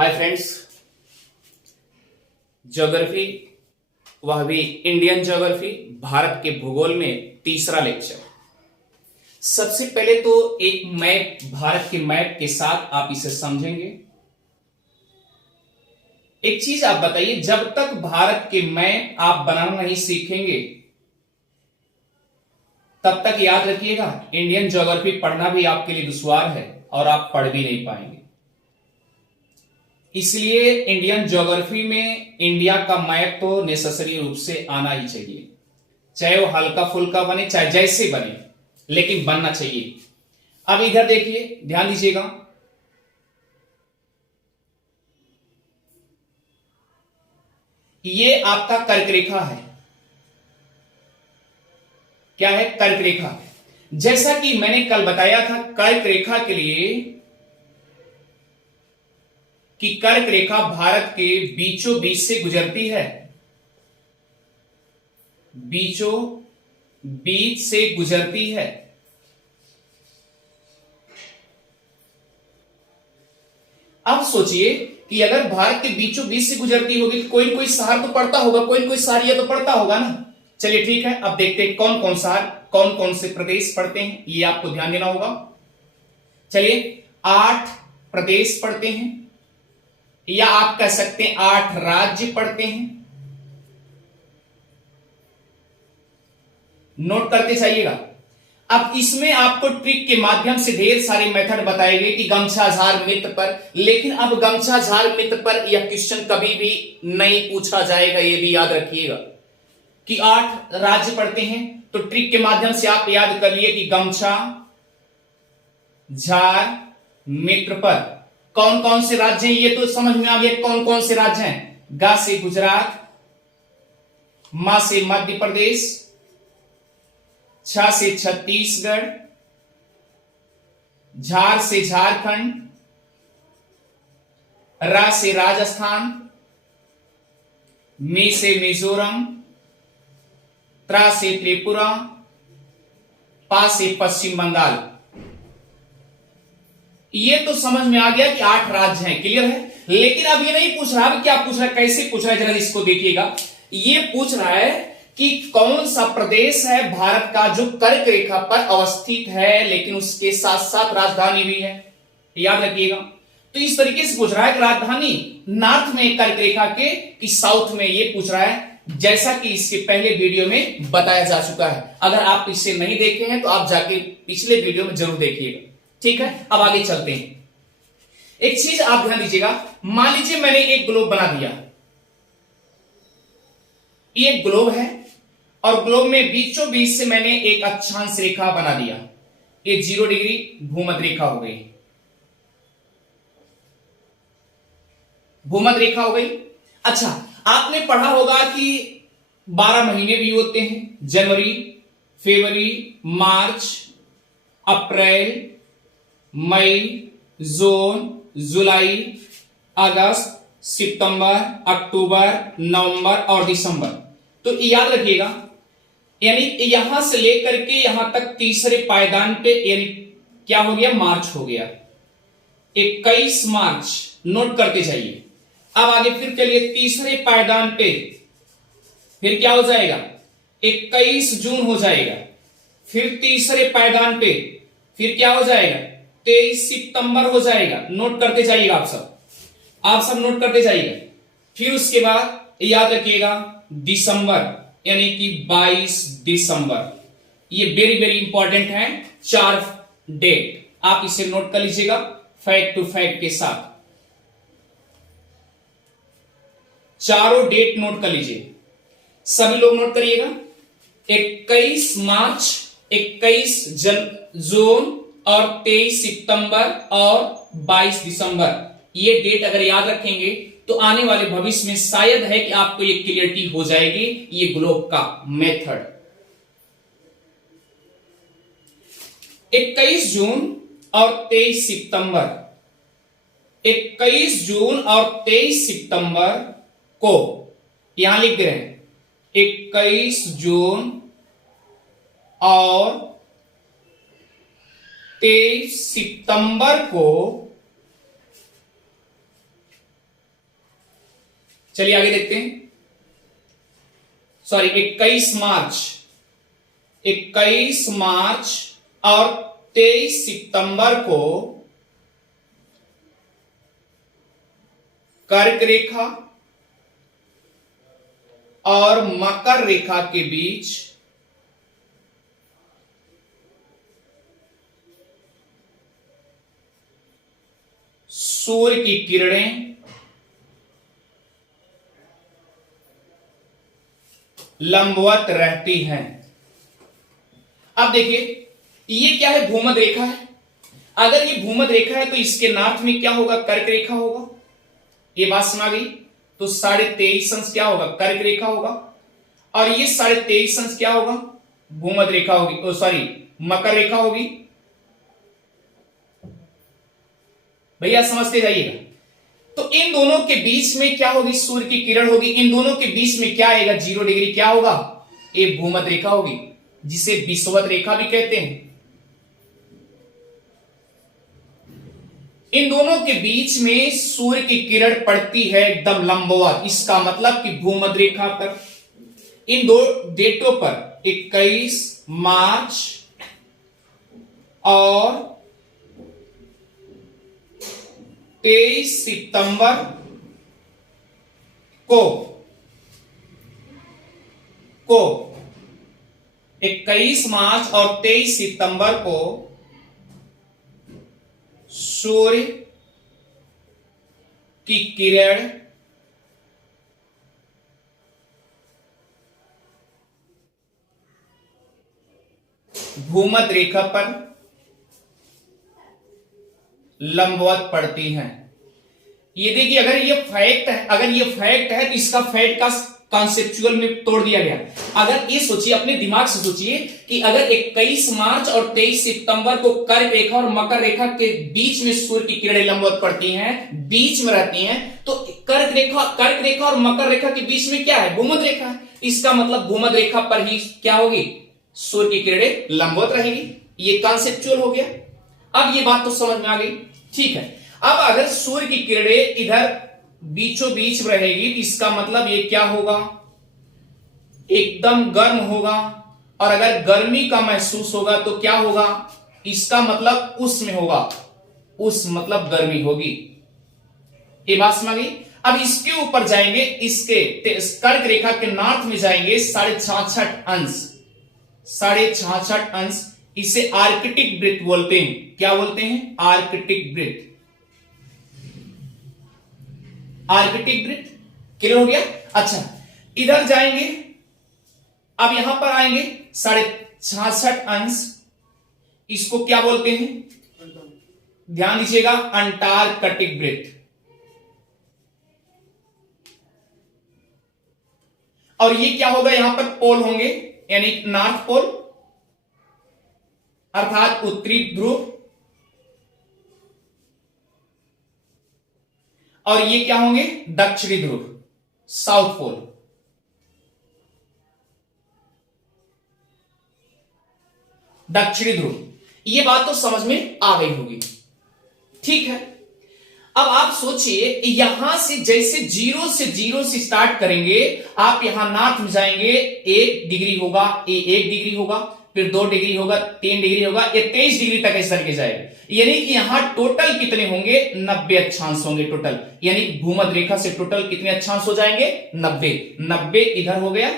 Hi friends, geography, वह भी Indian geography, Bharat के भूगोल में तीसरा लेक्चर। सबसे पहले तो एक मैप, भारत के मैप के साथ आप इसे समझेंगे। एक चीज आप बताइए, जब तक भारत के मैप आप बनाना नहीं सीखेंगे तब तक याद रखिएगा इंडियन ज्योग्राफी पढ़ना भी आपके लिए दुश्वार है और आप पढ़ भी नहीं पाएंगे। इसलिए इंडियन ज्योग्राफी में इंडिया का मैप तो नेसेसरी रूप से आना ही चाहिए, चाहे वो हल्का फुल्का बने चाहे जैसे बने, लेकिन बनना चाहिए। अब इधर देखिए, ध्यान दीजिएगा, ये आपका कर्क रेखा है। क्या है? कर्क रेखा। जैसा कि मैंने कल बताया था कर्क रेखा के लिए कि कर्क रेखा भारत के बीचों बीच से गुजरती है, बीचों बीच से गुजरती है। अब सोचिए कि अगर भारत के बीचों बीच से गुजरती होगी तो कोई न कोई शहर तो पड़ता होगा, कोई न कोई शहर ये तो पड़ता होगा ना। चलिए ठीक है, अब देखते हैं कौन कौन शहर, कौन कौन से प्रदेश पड़ते हैं, ये आपको ध्यान देना होगा। चलिए, 8 प्रदेश पड़ते हैं, या आप कह सकते हैं 8 राज्य पड़ते हैं। नोट करते जाइएगा। अब इसमें आपको ट्रिक के माध्यम से ढेर सारे मेथड बताए गए कि गमछा झार मित्र पर, लेकिन अब गमछा झार मित्र पर यह क्वेश्चन कभी भी नहीं पूछा जाएगा, यह भी याद रखिएगा कि 8 राज्य पड़ते हैं। तो ट्रिक के माध्यम से आप याद कर लिए कि गमछा झार मित्र पर कौन कौन से राज्य हैं, ये तो समझ में आ गया कौन कौन से राज्य हैं। गा से गुजरात, मा से मध्य प्रदेश, छा से छत्तीसगढ़, झार से झारखंड, रा से राजस्थान, मी से मिजोरम, त्रा से त्रिपुरा, पा से पश्चिम बंगाल। ये तो समझ में आ गया कि 8 राज्य हैं, क्लियर है। लेकिन अब ये नहीं पूछ रहा, अब क्या पूछ रहा है, कैसे पूछ रहा है, जरा इसको देखिएगा। ये पूछ रहा है कि कौन सा प्रदेश है भारत का जो कर्क रेखा पर अवस्थित है, लेकिन उसके साथ साथ राजधानी भी है, याद रखिएगा। तो इस तरीके से पूछ रहा है कि राजधानी नॉर्थ में कर्क रेखा के कि साउथ में, ये पूछ रहा है, जैसा कि इसके पहले वीडियो में बताया जा चुका है। अगर आप इसे नहीं देखे हैं तो आप जाके पिछले वीडियो में जरूर देखिएगा, ठीक है। अब आगे चलते हैं। एक चीज आप ध्यान दीजिएगा, मान लीजिए मैंने एक ग्लोब बना दिया, ये एक ग्लोब है और ग्लोब में बीचों बीच से मैंने एक अक्षांश रेखा बना दिया, ये 0 डिग्री भूमध्य रेखा हो गई, भूमध्य रेखा हो गई। अच्छा, आपने पढ़ा होगा कि 12 महीने भी होते हैं, जनवरी, फरवरी, मार्च, अप्रैल, मई, जून, जुलाई, अगस्त, सितंबर, अक्टूबर, नवंबर और दिसंबर। तो याद रखिएगा, यानी यहां से लेकर के यहां तक तीसरे पायदान पे, यानी क्या हो गया, मार्च हो गया, 21 मार्च, नोट करते जाइए। अब आगे फिर चलिए तीसरे पायदान पे, फिर क्या हो जाएगा, 21 जून हो जाएगा। फिर तीसरे पायदान पे फिर क्या हो जाएगा, 23 सितंबर हो जाएगा। नोट करते जाइएगा, आप सब नोट करते जाइएगा। फिर उसके बाद याद रखिएगा दिसंबर, यानी कि 22 दिसंबर। ये वेरी वेरी इंपॉर्टेंट है, 4 डेट आप इसे नोट कर लीजिएगा फैक्ट टू फैक्ट के साथ। चारों डेट नोट कर लीजिए, सभी लोग नोट करिएगा। 21 मार्च, 21 जून और 23 सितंबर और 22 दिसंबर, ये डेट अगर याद रखेंगे तो आने वाले भविष्य में शायद है कि आपको ये क्लियरिटी हो जाएगी ये ग्लोब का मेथड। 21 जून और 23 सितंबर, 21 जून और 23 सितंबर को यहां लिख दे रहे हैं, 21 जून और 23 सितंबर को चलिए आगे देखते हैं। सॉरी 21 मार्च, 21 मार्च और 23 सितंबर को कर्क रेखा और मकर रेखा के बीच सूर्य की किरणें लंबवत रहती हैं। अब देखिए ये क्या है, भूमध्य रेखा है। अगर ये भूमध्य रेखा है तो इसके नॉर्थ में क्या होगा, कर्क रेखा होगा। ये बात सुना गई। तो 23.5 अंश क्या होगा, कर्क रेखा होगा, और ये 23.5 अंश क्या होगा, भूमध्य रेखा होगी, सॉरी मकर रेखा होगी। भैया समझते जाइएगा। तो इन दोनों के बीच में क्या होगी, सूर्य की किरण होगी। इन दोनों के बीच में क्या आएगा, 0 डिग्री क्या होगा, ये भूमध्य रेखा होगी, जिसे विषुवत रेखा भी कहते हैं। इन दोनों के बीच में सूर्य की किरण पड़ती है एकदम लंबवत। इसका मतलब कि भूमध्य रेखा पर इन दो डेटों पर 21 मार्च और 23 सितंबर को 21 मार्च और 23 सितंबर को सूर्य की किरण भूमध्य रेखा पर लंबवत पड़ती हैं। ये देखिए अगर ये फैक्ट है तो इसका फैक्ट का कॉन्सेप्चुअल में तोड़ दिया गया। अगर ये सोचिए, अपने दिमाग से सोचिए कि अगर 21 मार्च और 23 सितंबर को कर्क रेखा और मकर रेखा के बीच में सूर्य की किरणें लंबवत पड़ती हैं, बीच में रहती हैं, तो कर्क रेखा और मकर रेखा के बीच में क्या है, भूमध्य रेखा है। इसका मतलब भूमध्य रेखा पर ही क्या होगी, सूर्य की किरणें लंबवत रहेगी। ये कॉन्सेप्चुअल हो गया। अब ये बात तो समझ में आ गई, ठीक है। अब अगर सूर्य की किरणें इधर बीचों बीच में रहेगी तो इसका मतलब ये क्या होगा, एकदम गर्म होगा। और अगर गर्मी का महसूस होगा तो क्या होगा, इसका मतलब उसमें होगा, उस मतलब गर्मी होगी। ये बात समझ गई। अब इसके ऊपर जाएंगे, इसके कर्क रेखा के नॉर्थ में जाएंगे 66.5 अंश, 66.5 अंश। इसे आर्कटिक वृत्त बोलते हैं। क्या बोलते हैं, आर्कटिक वृत्त। आर्कटिक वृत्त क्लियर हो गया। अच्छा इधर जाएंगे, अब यहां पर आएंगे 66.5 अंश, इसको क्या बोलते हैं, ध्यान दीजिएगा, अंटार्कटिक वृत्त। और ये क्या होगा, यहां पर पोल होंगे, यानी नॉर्थ पोल अर्थात उत्तरी ध्रुव, और ये क्या होंगे, दक्षिणी ध्रुव, साउथ पोल। दक्षिणी ध्रुव, ये बात तो समझ में आ गई होगी, ठीक है। अब आप सोचिए यहां से जैसे जीरो से स्टार्ट करेंगे, आप यहां नॉर्थ में जाएंगे, 1 डिग्री होगा, ये 1 डिग्री होगा, फिर 2 डिग्री होगा, 3 डिग्री होगा, ये 23 डिग्री तक इस तरीके जाएगा। यानी कि यहां टोटल कितने होंगे, 90 अक्षांश होंगे टोटल। यानी भूमध्य रेखा से टोटल कितने अक्षांश हो जाएंगे, 90 इधर हो गया,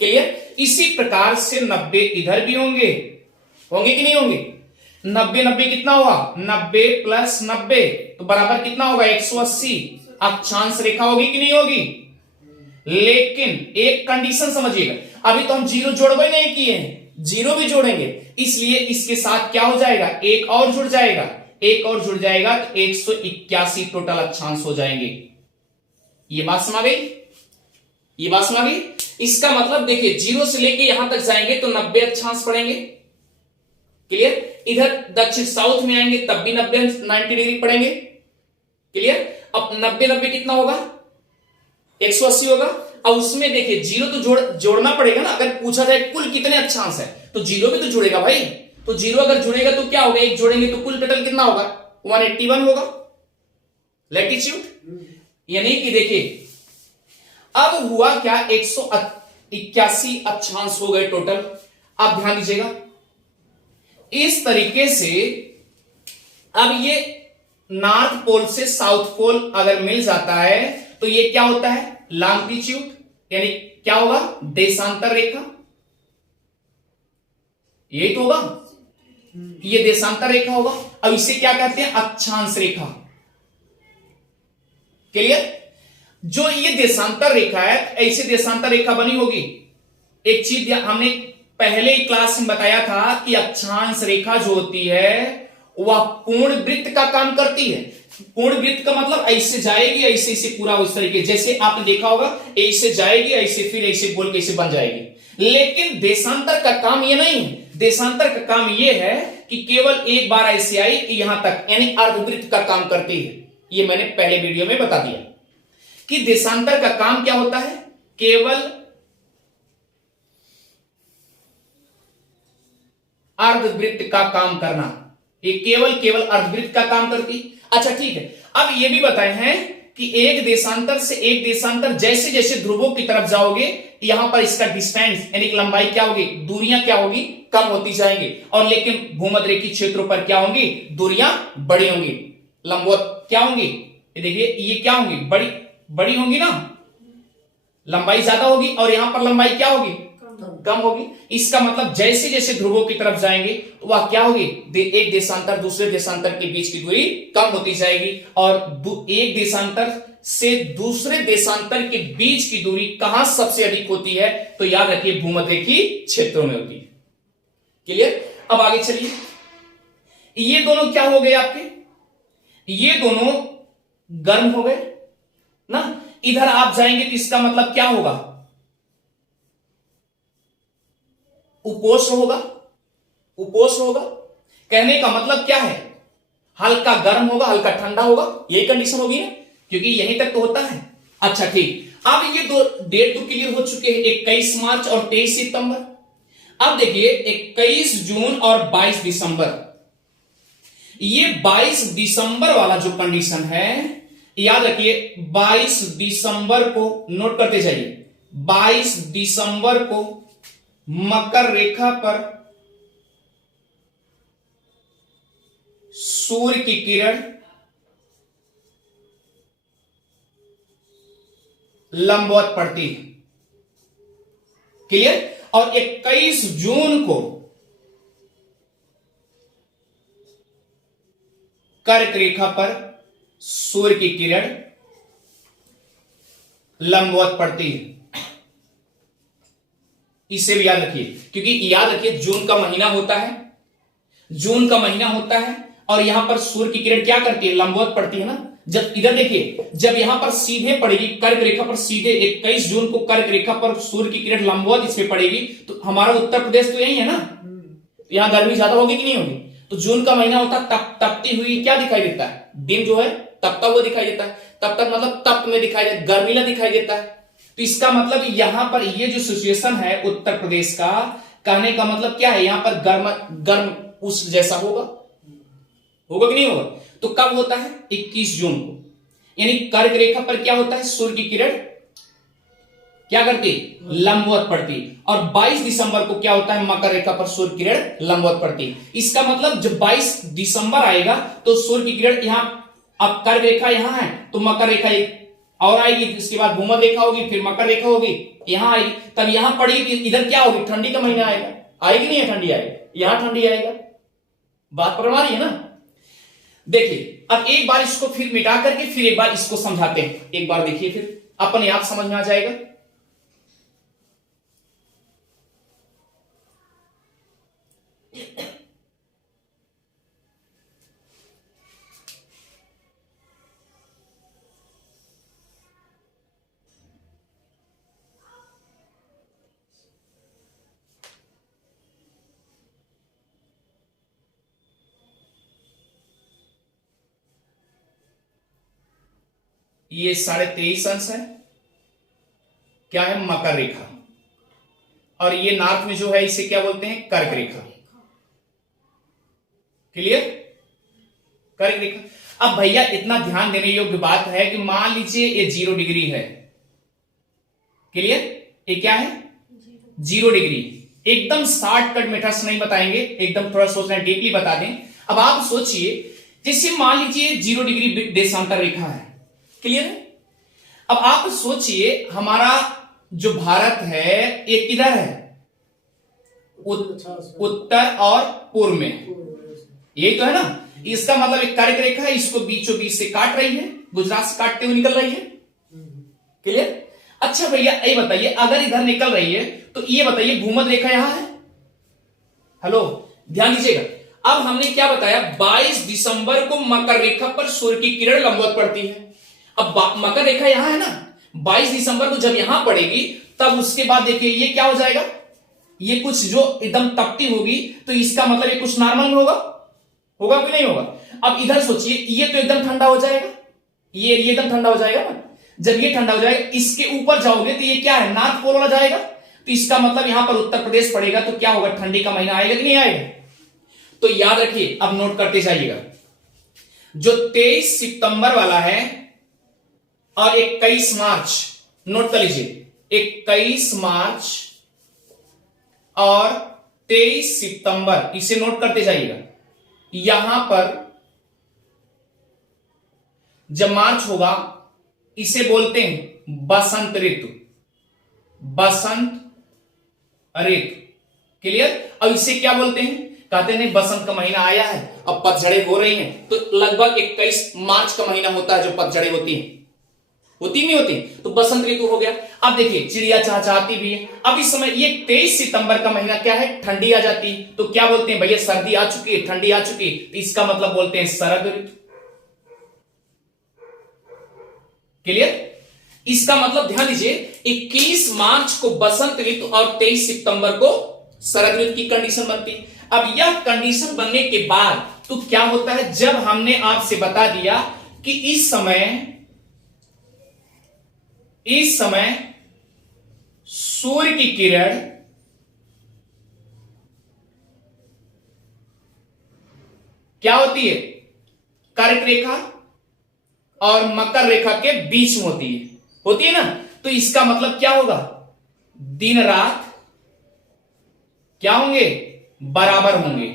क्लियर। इसी प्रकार से 90 इधर भी होंगे कि नहीं होंगे, 90 कितना हुआ, 90 प्लस 90 तो बराबर कितना होगा, 180 अक्षांश रेखा होगी कि नहीं होगी। लेकिन एक कंडीशन समझिएगा, अभी तो हम जीरो जोड़वे नहीं किए हैं, जीरो भी जोड़ेंगे, इसलिए इसके साथ क्या हो जाएगा, एक और जुड़ जाएगा तो 181 टोटल अक्षांश हो जाएंगे। ये बात समझ गई। इसका मतलब देखिए जीरो से लेके यहां तक जाएंगे तो 90 अक्षांश पड़ेंगे, क्लियर। इधर दक्षिण साउथ में आएंगे तब भी 90 डिग्री पड़ेंगे, क्लियर। अब 90 कितना होगा, 180 होगा। अब उसमें देखिए जीरो तो जोड़ना पड़ेगा ना, अगर पूछा जाए कुल कितने अक्षांश है तो जीरो भी तो जुड़ेगा भाई। तो जीरो अगर जुड़ेगा तो क्या होगा, एक जोड़ेंगे तो कुल टोटल कितना होगा, 181 होगा लैटिट्यूड। यानी कि देखिए अब हुआ क्या, 181 अक्षांश हो गए टोटल। आप ध्यान दीजिएगा, इस तरीके से अब ये नॉर्थ पोल से साउथ पोल अगर मिल जाता है तो ये क्या होता है, लॉन्गिट्यूड, यानी क्या होगा, देशांतर रेखा। यही तो होगा, ये देशांतर रेखा होगा। अब इसे क्या कहते हैं, अक्षांश रेखा। क्लियर। जो ये देशांतर रेखा है, ऐसे देशांतर रेखा बनी होगी। एक चीज हमने पहले ही क्लास में बताया था कि अक्षांश रेखा जो होती है वह पूर्ण वृत्त का काम करती है। पूर्ण वृत्त का मतलब ऐसे जाएगी, ऐसे ऐसे पूरा उस तरीके, जैसे आपने देखा होगा ऐसे जाएगी, ऐसे फिर ऐसे गोल कैसे बन जाएगी। लेकिन देशांतर का काम ये नहीं है। देशांतर का काम ये है कि केवल एक बार ऐसे आई यहां तक, यानी अर्धवृत्त का काम करती है। ये मैंने पहले वीडियो में बता दिया कि देशांतर का काम क्या होता है, केवल अर्धवृत्त का काम करना। ये केवल अर्धवृत्त का काम करती। अच्छा ठीक है, अब ये भी बताए हैं कि एक देशांतर से एक देशांतर जैसे जैसे ध्रुवों की तरफ जाओगे, यहां पर इसका डिस्टेंस यानी लंबाई क्या होगी, दूरियां क्या होगी, कम होती जाएंगी। और लेकिन भूमध्यरेखीय क्षेत्रों पर क्या होंगी, दूरियां बड़ी होंगी, लंबवत क्या होंगी, ये देखिए ये क्या होंगी, बड़ी बड़ी होंगी ना, लंबाई ज्यादा होगी, और यहां पर लंबाई क्या होगी, कम होगी। इसका मतलब जैसे जैसे ध्रुवों की तरफ जाएंगे तो वह क्या होगी, एक देशांतर दूसरे देशांतर के बीच की दूरी कम होती जाएगी। और एक देशांतर से दूसरे देशांतर के बीच की दूरी कहां सबसे अधिक होती है, तो याद रखिए भूमध्यरेखीय क्षेत्रों में होती है। क्लियर। अब आगे चलिए, ये दोनों क्या हो गए आपके, ये दोनों गर्म हो गए ना। इधर आप जाएंगे तो इसका मतलब क्या होगा, उपोष्ण होगा। उपोष्ण होगा कहने का मतलब क्या है, हल्का गर्म होगा, हल्का ठंडा होगा, यही कंडीशन होगी ना, क्योंकि यहीं तक तो होता है। अच्छा ठीक, अब ये दो डेट तो क्लियर हो चुके हैं, 21 मार्च और 23 सितंबर। अब देखिए 21 जून और 22 दिसंबर, ये 22 दिसंबर वाला जो कंडीशन है, याद रखिए 22 दिसंबर को नोट करते जाइए। 22 दिसंबर को मकर रेखा पर सूर्य की किरण लंबवत पड़ती है। क्लियर। और 21 जून को कर्क रेखा पर सूर्य की किरण लंबवत पड़ती है। इसे भी याद रखिए, क्योंकि याद रखिए जून का महीना होता है, जून का महीना होता है, और यहां पर सूर्य की किरण क्या करती है, लंबवत पड़ती है ना। जब इधर देखिए, जब यहां पर सीधे पड़ेगी कर्क रेखा पर, सीधे 21 जून को कर्क रेखा पर सूर्य की किरण लंबवत इसमें पड़ेगी, तो हमारा उत्तर प्रदेश तो यही है ना, यहां गर्मी ज्यादा होगी कि नहीं होगी। तो जून का महीना होता है, तपती हुई क्या दिखाई देता है, दिन जो है तपता हुआ दिखाई देता है। तब तक मतलब तप में दिखाई देता, गर्मीला दिखाई देता है। तो इसका मतलब यहां पर ये जो सिचुएशन है उत्तर प्रदेश का, कहने का मतलब क्या है, यहां पर गर्म उष्ण जैसा होगा, होगा कि नहीं होगा। तो कब होता है, 21 जून को, यानी कर्क रेखा पर क्या होता है, सूर्य की किरण क्या करती, लंबवत पड़ती। और 22 दिसंबर को क्या होता है, मकर रेखा पर सूर्य किरण लंबवत पड़ती। इसका मतलब जब 22 दिसंबर आएगा तो सूर्य की किरण यहां, अब कर्क रेखा यहां है तो मकर रेखा और आएगी, इसके बाद भूमध्य रेखा होगी, फिर मकर रेखा होगी, यहां आएगी, तब यहां पड़ेगी। इधर क्या होगी, ठंडी का महीना आएगा, आएगी नहीं है, ठंडी आएगी, यहां ठंडी आएगा। बात पर आ रही है ना। देखिए अब एक बार इसको फिर मिटा करके फिर एक बार इसको समझाते हैं, एक बार देखिए फिर अपने आप समझ में आ जाएगा। ये 23.5 अंश है, क्या है, मकर रेखा, और ये नॉर्थ में जो है इसे क्या बोलते हैं, कर्क रेखा। क्लियर, कर्क रेखा। अब भैया इतना ध्यान देने योग्य बात है कि मान लीजिए ये 0 डिग्री है, क्लियर? ये क्या है? 0 डिग्री। एकदम शॉर्टकट मेथड्स नहीं बताएंगे, एकदम थोड़ा सोचना डीपली बता दें। अब आप सोचिए, जैसे मान लीजिए 0 डिग्री देशांतर रेखा है, क्लियर है? अब आप सोचिए हमारा जो भारत है ये किधर है? उत्तर और पूर्व में, यही तो है ना। इसका मतलब एक कर्क रेखा है, इसको बीचों बीच से काट रही है, गुजरात से काटते हुए निकल रही है, क्लियर? अच्छा भैया ये बताइए, अगर इधर निकल रही है तो ये बताइए भूमध्य रेखा यहां है। हेलो, ध्यान दीजिएगा। अब हमने क्या बताया, 22 दिसंबर को मकर रेखा पर सूर्य की किरण लंबवत पड़ती है। अब मकर रेखा यहां है ना, 22 दिसंबर को जब यहां पड़ेगी तब उसके बाद देखिए ये क्या हो जाएगा, ये कुछ जो एकदम तपती होगी, तो इसका मतलब ये कुछ नॉर्मल में होगा, होगा कि नहीं होगा? अब इधर सोचिए, ये तो एकदम ठंडा हो जाएगा, ये एकदम ठंडा हो जाएगा ना। जब ये ठंडा हो जाएगा, इसके ऊपर जाओगे तो ये क्या है, नॉर्थ पोल वाला जाएगा, तो इसका मतलब यहां पर उत्तर प्रदेश पड़ेगा, तो क्या होगा, ठंडी का महीना आएगा कि नहीं आएगा? तो याद रखिए, अब नोट करते जाइएगा, जो 23 सितंबर वाला है और 21 मार्च, नोट कर लीजिए, 21 मार्च और 23 सितंबर, इसे नोट करते जाइएगा। यहां पर जब मार्च होगा, इसे बोलते हैं बसंत ऋतु, बसंत ऋतु, क्लियर? अब इसे क्या बोलते हैं, कहते हैं बसंत का महीना आया है, अब पतझड़े हो रही हैं, तो लगभग 21 मार्च का महीना होता है जो पतझड़े होती हैं, होती नहीं होती, तो बसंत ऋतु हो गया। अब देखिए चिड़िया चहचहाती भी है। अब इस समय ये 23 सितंबर का महीना क्या है, ठंडी आ जाती है, तो क्या बोलते हैं भैया, सर्दी आ चुकी है, ठंडी आ चुकी है, तो इसका मतलब बोलते हैं शरद ऋतु, क्लियर? इसका मतलब ध्यान दीजिए, 21 मार्च को बसंत ऋतु और 23 सितंबर को शरद ऋतु की कंडीशन बनती है। अब यह कंडीशन बनने के बाद तो क्या होता है, जब हमने आपसे बता दिया कि इस समय सूर्य की किरण क्या होती है, कर्क रेखा और मकर रेखा के बीच में होती है ना, तो इसका मतलब क्या होगा, दिन रात क्या होंगे, बराबर होंगे,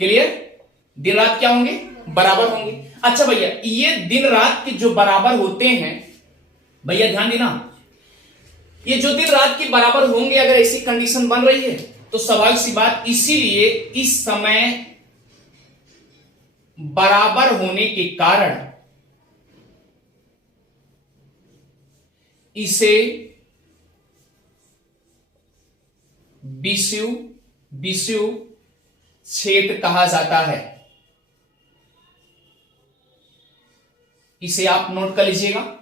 क्लियर? दिन रात क्या होंगे, बराबर होंगे। अच्छा भैया, ये दिन रात के जो बराबर होते हैं, भैया ध्यान देना, ये जो दिन रात के बराबर होंगे, अगर ऐसी कंडीशन बन रही है तो स्वाभाविक सी बात, इसीलिए इस समय बराबर होने के कारण इसे विषुव क्षेत्र कहा जाता है। इसे आप नोट कर लीजिएगा,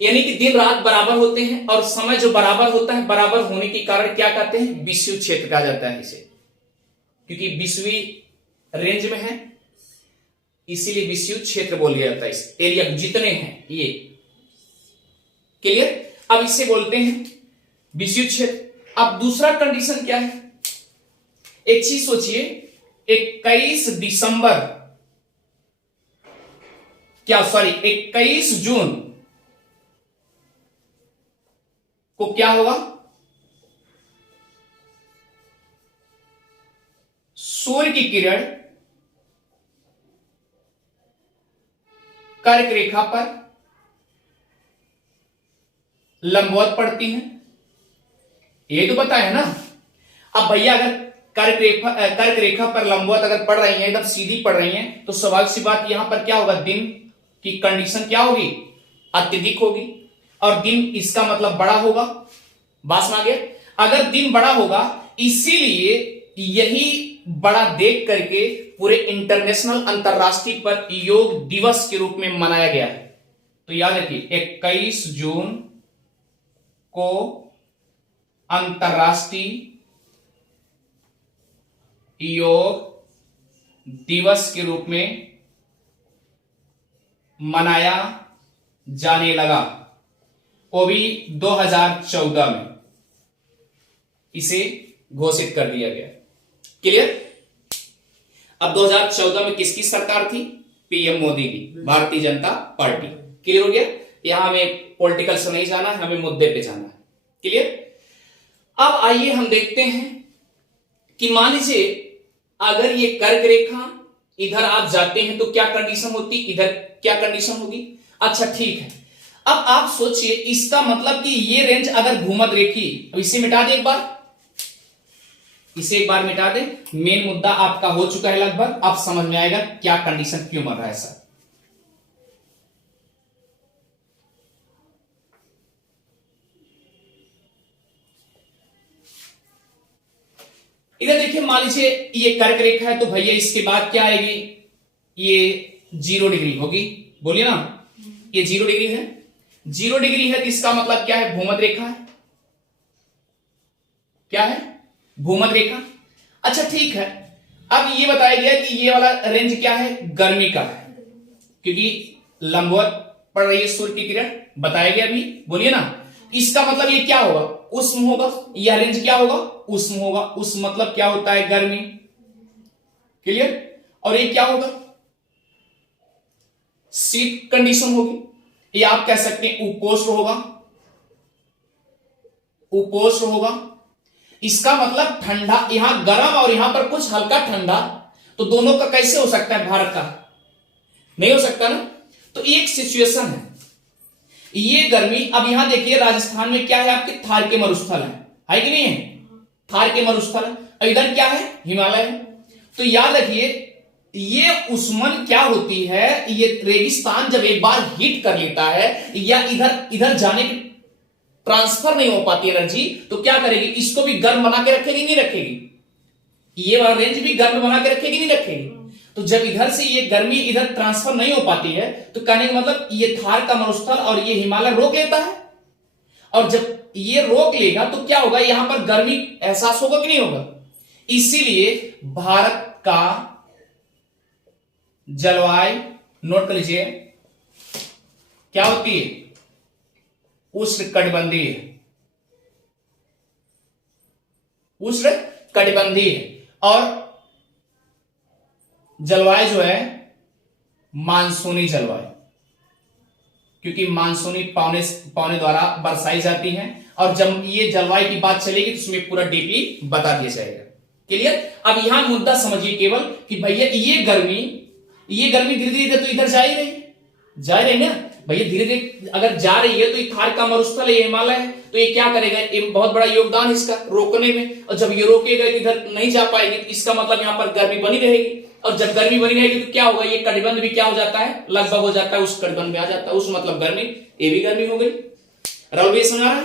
यानी कि दिन रात बराबर होते हैं और समय जो बराबर होता है, बराबर होने के कारण क्या कहते हैं, विषुव क्षेत्र कहा जाता है इसे, क्योंकि विषुवी रेंज में है इसीलिए विषुव क्षेत्र बोल दिया जाता है। इस एरिया जितने हैं ये, क्लियर? अब इसे बोलते हैं विषुव क्षेत्र। अब दूसरा कंडीशन क्या है, एक चीज सोचिए, 21 दिसंबर, क्या सॉरी 21 जून को क्या होगा, सूर्य की किरण कर्क रेखा पर लंबवत पड़ती है, ये तो पता है ना। अब भैया अगर कर्क रेखा पर लंबवत अगर पड़ रही है, एकदम सीधी पड़ रही है, तो स्वाभाविक सी बात यहां पर क्या होगा, दिन की कंडीशन क्या होगी, अत्यधिक होगी, और दिन इसका मतलब बड़ा होगा, बात में आ गया। अगर दिन बड़ा होगा, इसीलिए यही बड़ा देख करके पूरे इंटरनेशनल अंतरराष्ट्रीय पर योग दिवस के रूप में मनाया गया है। तो याद रखिए 21 जून को अंतरराष्ट्रीय योग दिवस के रूप में मनाया जाने लगा, वो भी 2014 में इसे घोषित कर दिया गया, क्लियर? अब 2014 में किसकी सरकार थी, पीएम मोदी की, भारतीय जनता पार्टी, क्लियर हो गया? यहां हमें पॉलिटिकल से नहीं जाना है, हमें मुद्दे पे जाना है। क्लियर? अब आइए हम देखते हैं कि मान लीजिए अगर ये कर्क रेखा इधर आप जाते हैं तो क्या कंडीशन होती, इधर क्या कंडीशन होगी। अच्छा ठीक है, अब आप सोचिए इसका मतलब कि ये रेंज अगर भूमध्य रेखी, अब इसे मिटा दे, एक बार इसे एक बार मिटा दे, मेन मुद्दा आपका हो चुका है लगभग, अब समझ में आएगा क्या कंडीशन क्यों बन रहा है सर। इधर देखिए मान लीजिए ये कर्क रेखा है तो भैया इसके बाद क्या आएगी, ये 0 डिग्री होगी, बोलिए ना, ये 0 डिग्री है। 0 डिग्री है तो इसका मतलब क्या है, भूमध्य रेखा है। क्या है, भूमध्य रेखा। अच्छा ठीक है, अब ये बताया गया कि ये वाला रेंज क्या है, गर्मी का है, क्योंकि लंबवत पड़ रही है सूर्य की किरण, बताया गया अभी, बोलिए ना। इसका मतलब ये क्या होगा, उष्ण होगा, यह रेंज क्या होगा, उष्ण होगा। उष्ण मतलब क्या होता है, गर्मी। क्लियर? और ये क्या होगा, शीत कंडीशन होगी, या आप कह सकते हैं उपोष्ण होगा, उपोष्ण होगा। इसका मतलब ठंडा, यहां गर्म और यहां पर कुछ हल्का ठंडा, तो दोनों का कैसे हो सकता है, भारत का नहीं हो सकता ना। तो एक सिचुएशन है ये गर्मी। अब यहां देखिए राजस्थान में क्या है, आपके थार के मरुस्थल है कि नहीं है, थार के मरुस्थल है। और इधर क्या है, हिमालय है। तो याद रखिए ये उष्मन क्या होती है, ये रेगिस्तान जब एक बार हीट कर लेता है या इधर इधर जाने की ट्रांसफर नहीं हो पाती एनर्जी, तो क्या करेगी, इसको भी गर्म बना के रखेगी, नहीं रखेगी, ये वाला रेंज भी गर्म बना के रखेगी, नहीं रखेगी। तो जब इधर से ये गर्मी इधर ट्रांसफर नहीं हो पाती है, तो कहने का मतलब ये थार का मरुस्थल और ये हिमालय रोक लेता है। और जब ये रोक लेगा तो क्या होगा, यहां पर गर्मी एहसास होगा कि नहीं होगा। इसीलिए भारत का जलवायु, नोट कर लीजिए, क्या होती है, उष्णकटिबंधीय, उष्णकटिबंधीय। और जलवायु जो है मानसूनी जलवायु, क्योंकि मानसूनी पौने द्वारा बरसाई जाती है। और जब ये जलवायु की बात चलेगी तो उसमें पूरा डीपली बता दिया जाएगा। क्लियर? अब यहां मुद्दा समझिए केवल कि भैया ये गर्मी धीरे धीरे तो इधर जा ही रही है, जा रही है ना भैया, धीरे धीरे अगर जा रही है तो ये थार का मरुस्थल है, ये हिमालय है, तो ये क्या करेगा, ये बहुत बड़ा योगदान इसका रोकने में। और जब ये रोकेगा इधर नहीं जा पाएगी, तो इसका मतलब यहां पर गर्मी बनी रहेगी। और जब गर्मी बनी रहेगी तो क्या होगा, ये कटिबंध भी क्या हो जाता है, लगभग हो जाता है, उस कटिबंध में आ जाता है, उस मतलब गर्मी, ये भी गर्मी हो गई। राहुल समझ रहा है?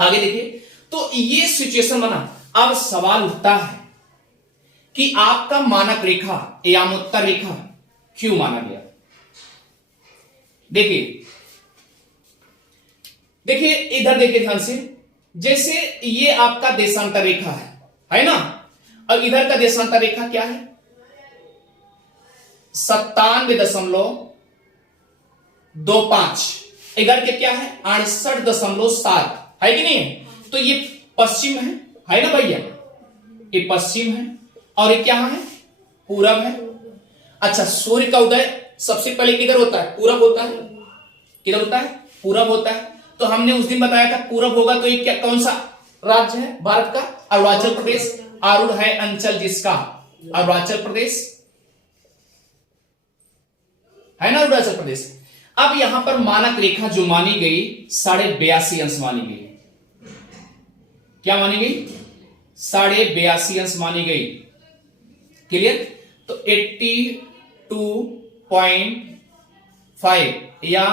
आगे देखिए, तो ये सिचुएशन बना। अब सवाल उठता है कि आपका मानक रेखा यामोत्तर रेखा क्यों माना गया। देखिए इधर देखिए ध्यान से, जैसे ये आपका देशांतर रेखा है ना, और इधर का देशांतर रेखा क्या है, 97.25, इधर के क्या है 68.7, है कि नहीं है। तो ये पश्चिम है ना भैया, ये पश्चिम है, और ये क्या है, पूरब है। अच्छा, सूर्य का उदय सबसे पहले किधर होता है, पूरब होता है, किधर होता है, पूरब होता है। तो हमने उस दिन बताया था पूरब होगा, तो ये क्या, कौन सा राज्य है भारत का, अरुणाचल प्रदेश। आरूढ़ है अंचल जिसका, अरुणाचल प्रदेश है ना, अरुणाचल प्रदेश। अब यहां पर मानक रेखा जो मानी गई 82.5 अंश मानी गई, क्या मानी गई, 82.5 अंश मानी गई। क्लियर? तो 82.5 या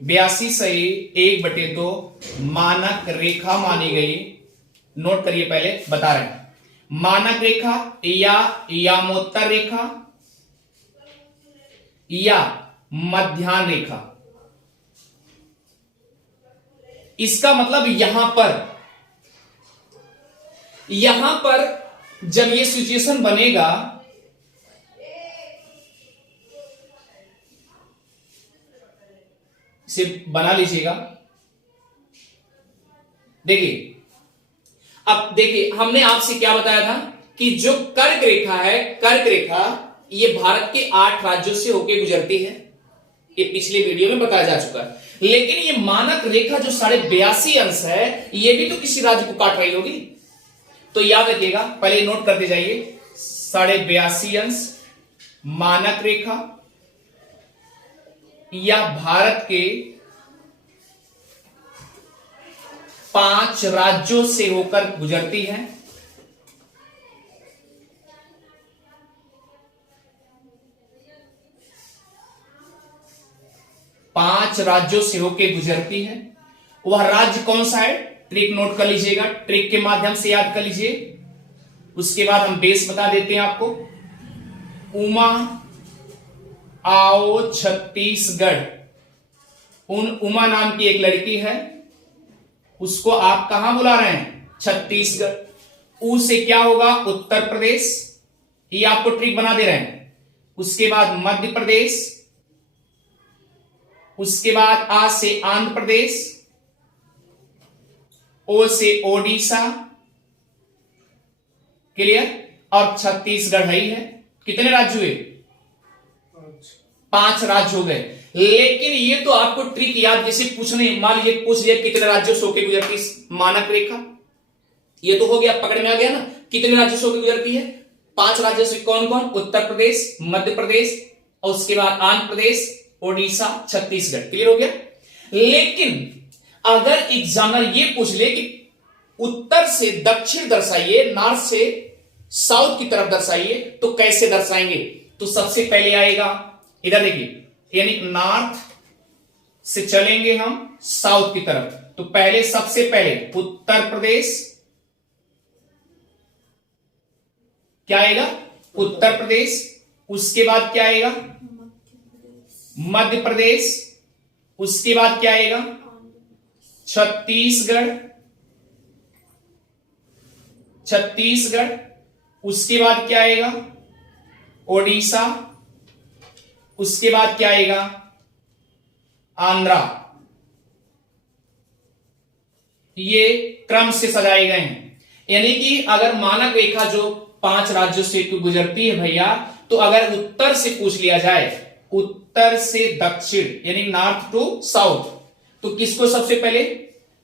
82 सही 1/2 मानक रेखा मानी गई। नोट करिए, पहले बता रहे हैं, मानक रेखा या यामोत्तर रेखा या मध्याह्न रेखा। इसका मतलब यहां पर जब ये सिचुएशन बनेगा, इसे बना लीजिएगा। देखिए, अब देखिए हमने आपसे क्या बताया था कि जो कर्क रेखा है, कर्क रेखा ये भारत के 8 राज्यों से होकर गुजरती है। ये पिछले वीडियो में बताया जा चुका है। लेकिन ये मानक रेखा जो 82.5 अंश है, ये भी तो किसी राज्य को काट रही होगी। तो याद रखिएगा, पहले नोट करते जाइए, 82.5 अंश मानक रेखा या भारत के 5 राज्यों से होकर गुजरती है। पांच राज्यों से होकर गुजरती है। वह राज्य कौन सा है, ट्रिक नोट कर लीजिएगा, ट्रिक के माध्यम से याद कर लीजिए। उसके बाद हम बेस बता देते हैं आपको। उमा आओ छत्तीसगढ़। उन उमा नाम की एक लड़की है, उसको आप कहां बुला रहे हैं, छत्तीसगढ़। ऊ से क्या होगा, उत्तर प्रदेश, ये आपको ट्रिक बना दे रहे हैं। उसके बाद मध्य प्रदेश, उसके बाद आ से आंध्र प्रदेश, ओ से ओडिशा, क्लियर, और छत्तीसगढ़ ही है। कितने राज्य हुए, 5 राज्य हो गए। लेकिन ये तो आपको ट्रिक याद, जैसे पूछने मान लीजिए पूछ लिया कितने राज्यों से होकर गुजरती मानक रेखा, ये तो हो गया, पकड़ में आ गया ना, कितने राज्यों से होकर गुजरती है, 5 राज्यों से। कौन कौन, उत्तर प्रदेश, मध्य प्रदेश, और उसके बाद आंध्र प्रदेश, ओडिशा, छत्तीसगढ़। क्लियर हो गया। लेकिन अगर एग्जामिनर ये पूछ ले कि उत्तर से दक्षिण दर्शाइए, नॉर्थ से साउथ की तरफ दर्शाइए, तो कैसे दर्शाएंगे, तो सबसे पहले आएगा, इधर देखिए, यानी नॉर्थ से चलेंगे हम साउथ की तरफ, तो पहले सबसे पहले उत्तर प्रदेश, क्या आएगा, उत्तर प्रदेश। उसके बाद क्या आएगा, मध्य प्रदेश। उसके बाद क्या आएगा, छत्तीसगढ़, छत्तीसगढ़। उसके बाद क्या आएगा, ओडिशा। उसके बाद क्या आएगा, आंध्रा। ये क्रम से सजाए गए हैं। यानी कि अगर मानक रेखा जो 5 राज्यों से गुजरती है भैया, तो अगर उत्तर से पूछ लिया जाए, उत्तर से दक्षिण यानी नॉर्थ टू साउथ, तो किसको सबसे पहले,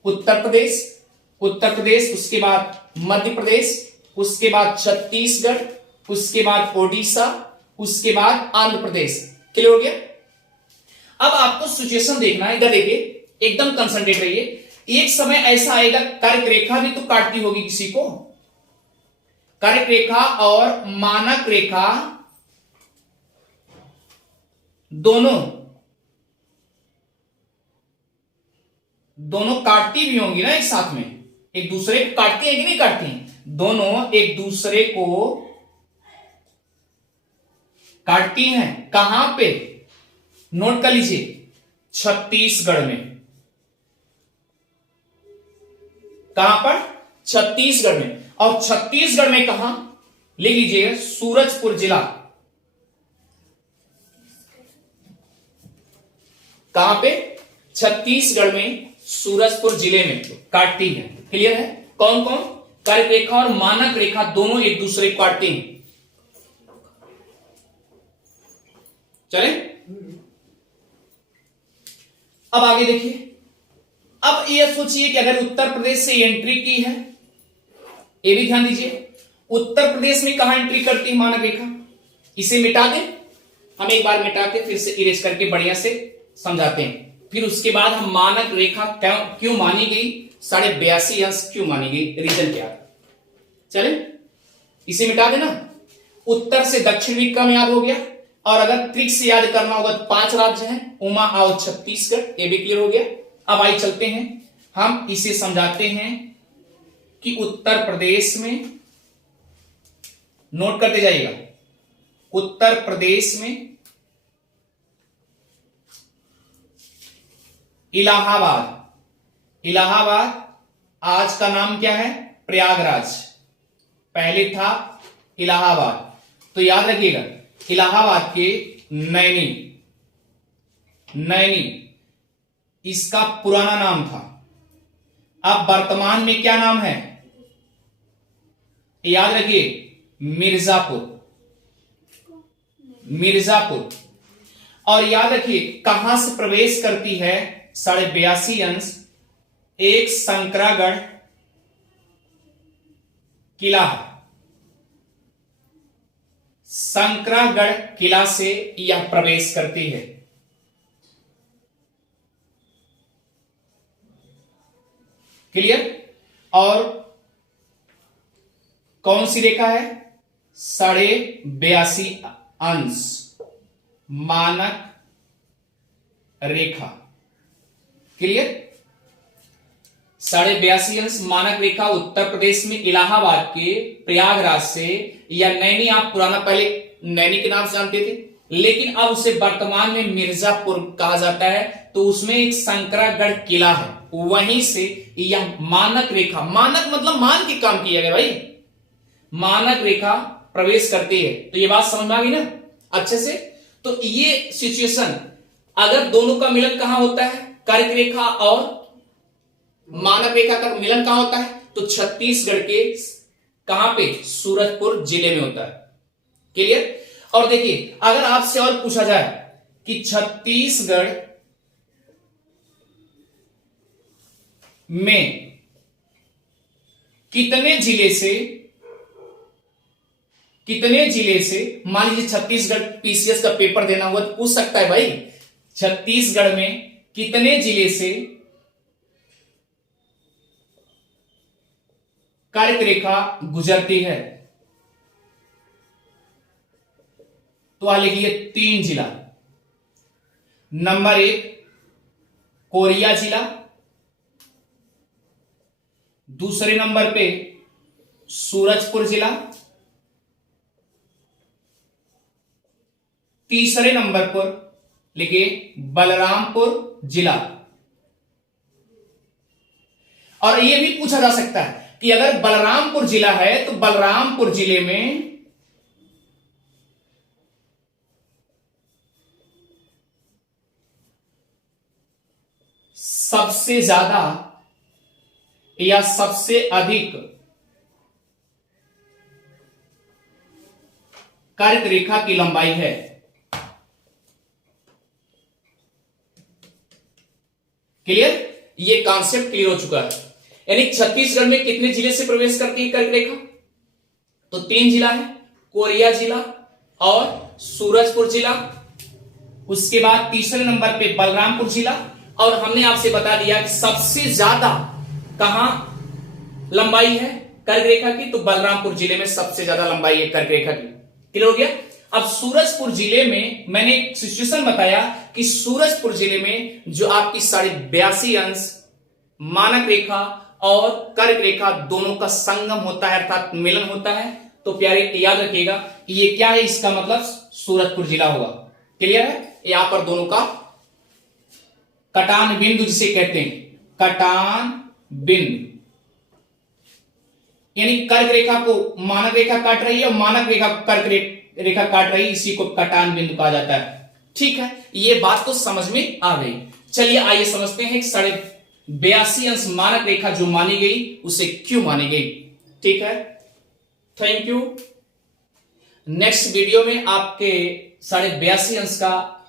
उत्तर प्रदेश, उत्तर प्रदेश। उसके बाद मध्य प्रदेश, उसके बाद छत्तीसगढ़, उसके बाद ओडिशा, उसके बाद आंध्र प्रदेश। क्लियर हो गया। अब आपको सिचुएशन देखना है, इधर देखिए, एकदम कंसंट्रेट रहिए। एक समय ऐसा आएगा, कर्क रेखा भी तो काटती होगी किसी को, कर्क रेखा और मानक रेखा दोनों काटती भी होंगी ना एक साथ में, एक दूसरे को काटती है कि नहीं काटती, दोनों एक दूसरे को काटती हैं। कहां पे, नोट कर लीजिए, छत्तीसगढ़ में। कहां पर, छत्तीसगढ़ में। और छत्तीसगढ़ में कहां, लिख लीजिए, सूरजपुर जिला। कहां पे, छत्तीसगढ़ में सूरजपुर जिले में काटती है। क्लियर है। कौन कौन, कर्क रेखा और मानक रेखा दोनों एक दूसरे को काटती हैं। चले, अब आगे देखिए। अब यह सोचिए कि अगर उत्तर प्रदेश से एंट्री की है, ये भी ध्यान दीजिए, उत्तर प्रदेश में कहां एंट्री करती है मानक रेखा, इसे मिटा दें, हम एक बार मिटा के फिर से इरेज करके बढ़िया से समझाते हैं। फिर उसके बाद हम मानक रेखा क्यों मानी गई, 82.5 अंश क्यों मानी गई, रीजन क्या। चले, इसे मिटा देना। उत्तर से दक्षिण भी क्रम याद हो गया। और अगर ट्रिक से याद करना होगा तो 5 राज्य हैं, उमा आओ छत्तीसगढ़, ये भी क्लियर हो गया। अब आइए चलते हैं, हम इसे समझाते हैं कि उत्तर प्रदेश में, नोट करते जाइएगा, उत्तर प्रदेश में इलाहाबाद, इलाहाबाद आज का नाम क्या है, प्रयागराज, पहले था इलाहाबाद। तो याद रखिएगा, इलाहाबाद के नैनी, नैनी इसका पुराना नाम था। अब वर्तमान में क्या नाम है, याद रखिए, मिर्जापुर, मिर्जापुर। और याद रखिए कहां से प्रवेश करती है 82.5 एक शंकरागढ़ किला, शंकरागढ़ किला से यह प्रवेश करती है। क्लियर? और कौन सी रेखा है? 82.5 मानक रेखा। क्लियर? 82.5 मानक रेखा उत्तर प्रदेश में इलाहाबाद के प्रयागराज से, या नैनी, आप पुराना पहले नैनी के नाम से जानते थे, लेकिन अब उसे वर्तमान में मिर्जापुर कहा जाता है। तो उसमें एक शंकरागढ़ किला है, वहीं से यह मानक रेखा, मानक मतलब मान के काम किया गया भाई, मानक रेखा प्रवेश करती है। तो ये बात समझ में आ गई ना अच्छे से? तो ये सिचुएशन, अगर दोनों का मिलन कहां होता है, कर्क रेखा और मानक रेखा का मिलन कहां होता है, तो छत्तीसगढ़ के कहां पे? सूरजपुर जिले में होता है। क्लियर? और देखिए अगर आपसे और पूछा जाए कि छत्तीसगढ़ में कितने जिले से, मान लीजिए छत्तीसगढ़ पीसीएस का पेपर देना हुआ तो पूछ सकता है भाई, छत्तीसगढ़ में कितने जिले से कर्क रेखा गुजरती है? तो आ लिखिए 3 जिला। नंबर 1 कोरिया जिला, दूसरे नंबर पे सूरजपुर जिला, तीसरे नंबर पर लिखिए बलरामपुर जिला। और यह भी पूछा जा सकता है कि अगर बलरामपुर जिला है तो बलरामपुर जिले में सबसे ज्यादा या सबसे अधिक कर्क रेखा की लंबाई है। क्लियर? ये कॉन्सेप्ट क्लियर हो चुका है। यानी छत्तीसगढ़ में कितने जिले से प्रवेश करती है कर्क रेखा? तो 3 जिला है, कोरिया जिला और सूरजपुर जिला, उसके बाद तीसरे नंबर पे बलरामपुर जिला, और हमने आपसे बता दिया कि सबसे ज्यादा कहां लंबाई है कर्क रेखा की, तो बलरामपुर जिले में सबसे ज्यादा लंबाई है कर्क रेखा की। क्लियर हो गया? अब सूरजपुर जिले में मैंने एक सिचुएशन बताया कि सूरजपुर जिले में जो आपकी 82.5 मानक रेखा और कर्क रेखा दोनों का संगम होता है, अर्थात मिलन होता है। तो प्यारे याद रखिएगा ये क्या है, इसका मतलब सूरजपुर जिला होगा। क्लियर है? यहां पर दोनों का कटान बिंदु जिसे कहते हैं, कटान बिंदु, यानी कर्क रेखा को मानक रेखा काट रही है और मानक रेखा को कर्क रेखा काट रही है, इसी को कटान बिंदु कहा जाता है। ठीक है, ये बात तो समझ में आ गई। चलिए आइए समझते हैं 82.5 मानक रेखा जो मानी गई उसे क्यों मानी गई। ठीक है, थैंक यू। नेक्स्ट वीडियो में आपके 82.5 का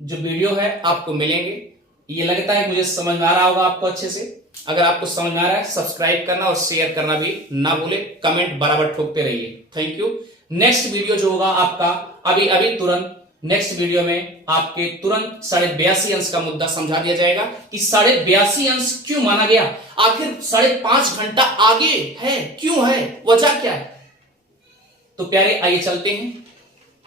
जो वीडियो है आपको मिलेंगे। ये लगता है मुझे समझ में आ रहा होगा आपको अच्छे से। अगर आपको समझ में आ रहा है सब्सक्राइब करना और शेयर करना भी ना भूले, कमेंट बराबर ठोकते रहिए। Thank you. नेक्स्ट वीडियो जो होगा आपका अभी तुरंत नेक्स्ट वीडियो में आपके तुरंत 82.5 का मुद्दा समझा दिया जाएगा कि 82.5 क्यों माना गया, आखिर 5.5 घंटा आगे है, क्यों है, वजह क्या है। तो प्यारे आइए चलते हैं,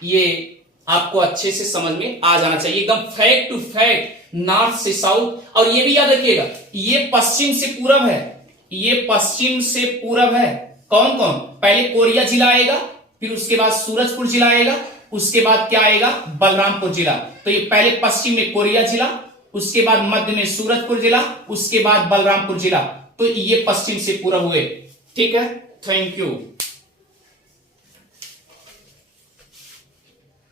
ये आपको अच्छे से समझ में आ जाना चाहिए, एकदम फैक्ट टू फैक्ट, नॉर्थ से साउथ। और ये भी याद रखिएगा ये पश्चिम से पूरब है, ये पश्चिम से पूरब है। कौन कौन? पहले कोरिया जिला आएगा, फिर उसके बाद सूरजपुर जिला आएगा, उसके बाद क्या आएगा, बलरामपुर जिला। तो ये पहले पश्चिम में कोरिया जिला, उसके बाद मध्य में सूरजपुर जिला, उसके बाद बलरामपुर जिला। तो ये पश्चिम से पूरब हुए। ठीक है, थैंक यू।